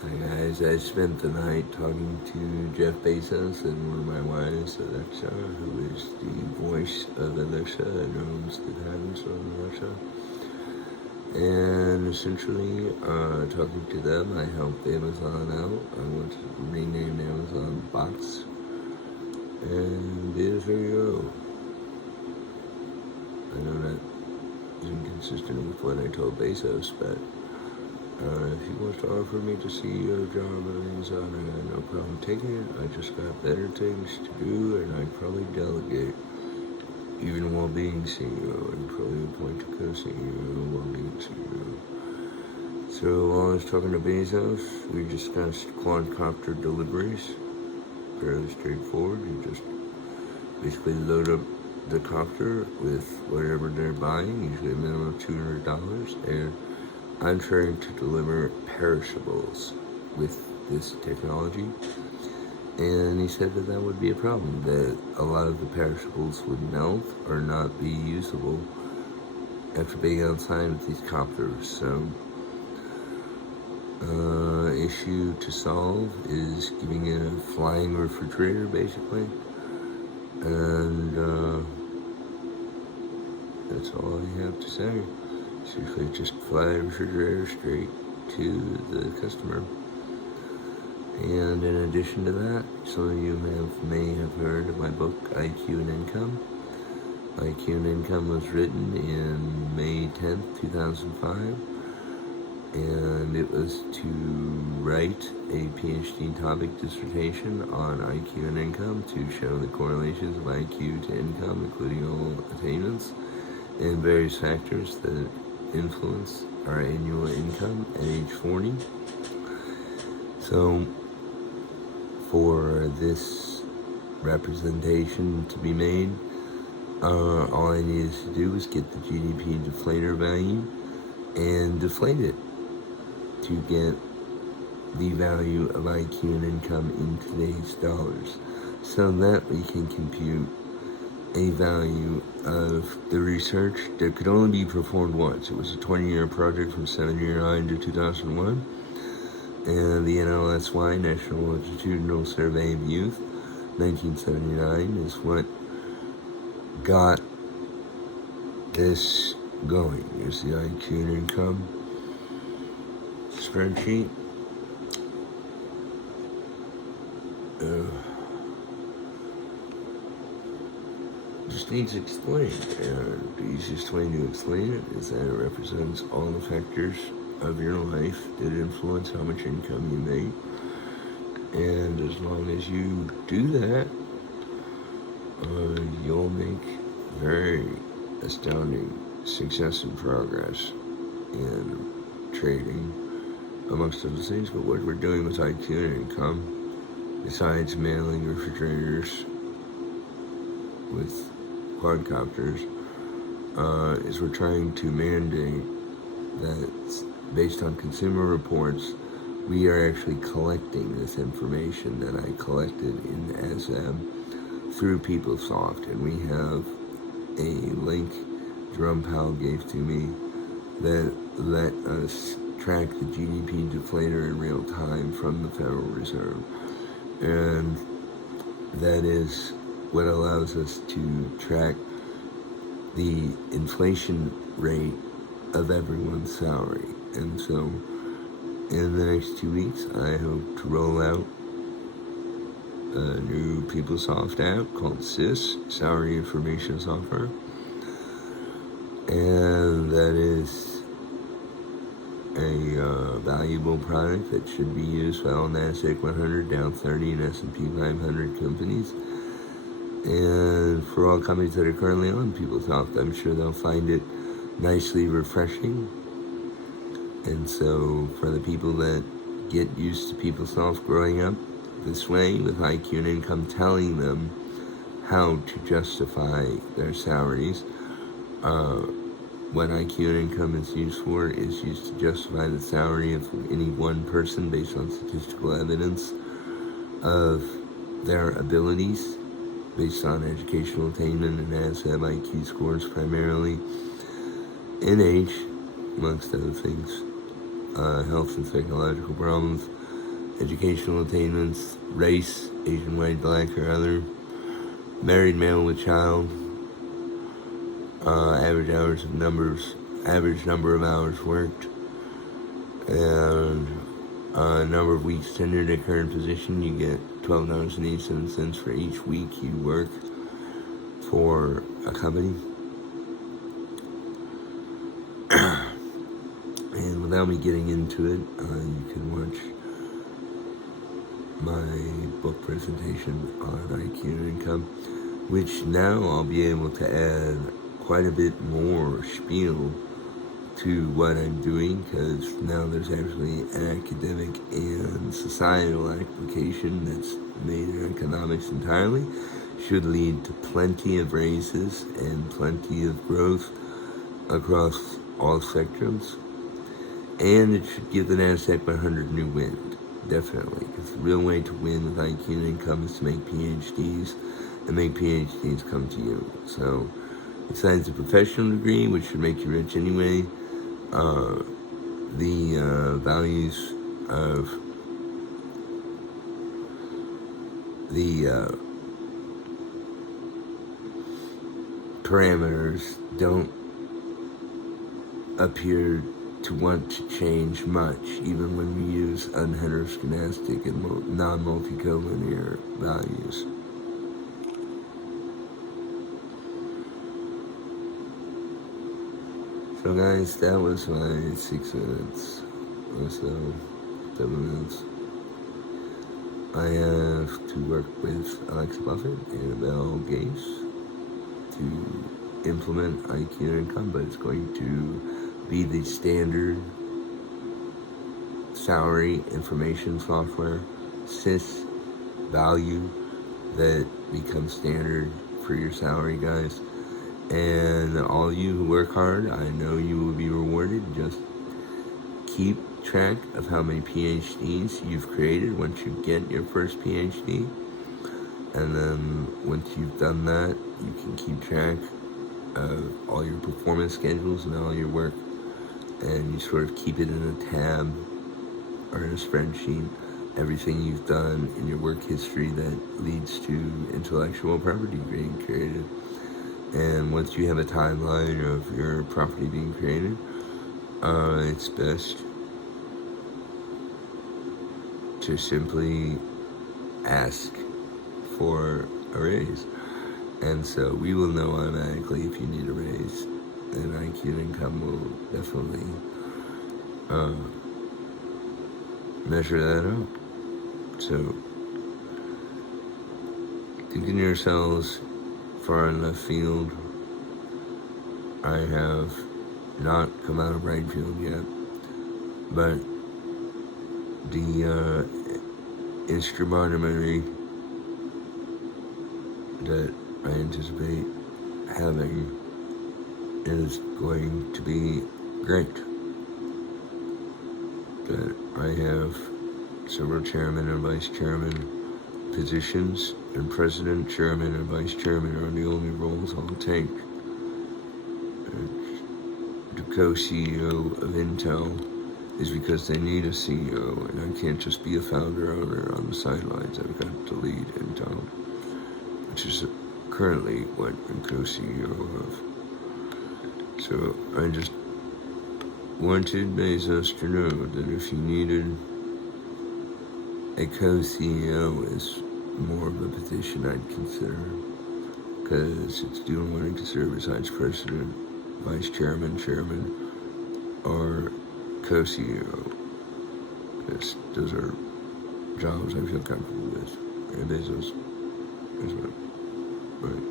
Hi guys, I spent the night talking to Jeff Bezos and one of my wives, Alexa, who is the voice of Alexa and owns the patents on Alexa. And essentially, talking to them, I helped Amazon out. I want to rename Amazon Bots. And there you go. I know that is inconsistent with what I told Bezos, but if he wants to offer me the CEO job at Amazon, I got no problem taking it. I just got better things to do, and I'd probably delegate, even while being CEO, and probably appoint a co-CEO while being CEO. So while I was talking to Bezos, we discussed quadcopter deliveries. Fairly straightforward. You just basically load up the copter with whatever they're buying, usually a minimum of $200, and I'm trying to deliver perishables with this technology, and he said that that would be a problem, that a lot of the perishables would melt or not be usable after being outside with these copters. So, issue to solve is giving it a flying refrigerator, basically, and that's all I have to say. Usually just fly the refrigerator straight to the customer. And in addition to that, some of you may have heard of my book, IQ and Income. IQ and Income was written in May 10th, 2005, and it was to write a PhD topic dissertation on IQ and income to show the correlations of IQ to income, including all attainments, and various factors that influence our annual income at age 40. So for this representation to be made, all I needed to do was get the GDP deflator value and deflate it to get the value of IQ and income in today's dollars, so that we can compute a value of the research that could only be performed once. It was a 20-year project from 1979 to 2001, and the NLSY, National Longitudinal Survey of Youth, 1979, is what got this going. Here's the IQ and income spreadsheet. Just needs explained, and the easiest way to explain it is that it represents all the factors of your life that influence how much income you make, and as long as you do that, you'll make very astounding success and progress in trading, amongst other things. But what we're doing with IQ and income, besides mailing refrigerators with quadcopters, is we're trying to mandate that, based on consumer reports, we are actually collecting this information that I collected in ASM through PeopleSoft, and we have a link Jerome Powell gave to me that let us track the GDP deflator in real time from the Federal Reserve, and that is what allows us to track the inflation rate of everyone's salary. And so in the next 2 weeks, I hope to roll out a new PeopleSoft app called SIS, Salary Information Software, and that is a valuable product that should be used by all NASDAQ-100, Dow 30, and S&P500 companies. And for all companies that are currently on PeopleSoft, I'm sure they'll find it nicely refreshing. And so for the people that get used to PeopleSoft growing up this way, with IQ and income telling them how to justify their salaries, what IQ and income is used for is used to justify the salary of any one person based on statistical evidence of their abilities, based on educational attainment and ASM IQ scores primarily, and age, amongst other things, health and psychological problems, educational attainments, race, Asian, white, black, or other, married male with child, average number of hours worked, and number of weeks tenured at current position. You get $12.87 for each week you work for a company. And without me getting into it, you can watch my book presentation on IQ and income, which now I'll be able to add quite a bit more spiel to what I'm doing, because now there's actually an academic and societal application that's made in economics entirely. Should lead to plenty of raises and plenty of growth across all sectors. And it should give the NASDAQ-100 new wind, definitely. Because the real way to win with IQ and income is to make PhDs, and make PhDs come to you. So, besides a professional degree, which should make you rich anyway, the values of the parameters don't appear to want to change much, even when we use unheteroscedastic and non-multicollinear values. So guys, that was my 6 minutes or so, 7 minutes. I have to work with Alexa Buffett and Bill Gates to implement IQ and income, but it's going to be the standard salary information software, SIS value, that becomes standard for your salary, guys. And all you who work hard, I know you will be rewarded. Just keep track of how many PhDs you've created once you get your first PhD. And then once you've done that, you can keep track of all your performance schedules and all your work. And you sort of keep it in a tab or in a spreadsheet, everything you've done in your work history that leads to intellectual property being created. And once you have a timeline of your property being created, it's best to simply ask for a raise. And so we will know automatically if you need a raise, and IQ and income will definitely measure that out. So, thinking yourselves far in left field, I have not come out of right field yet, but the instrumentary that I anticipate having is going to be great. That I have several chairman and vice chairman positions, and president, chairman, and vice chairman are the only roles I'll take. The co-CEO of Intel is because they need a CEO, and I can't just be a founder owner on the sidelines. I've got to lead Intel, which is currently what I'm co-CEO of. So I just wanted BEZZOS to know that if you needed a co-CEO is more of a position I'd consider, because it's the only one I consider besides president, vice chairman, chairman, or co-CEO, because those are jobs I feel comfortable with. And BEZZOS is one. Right.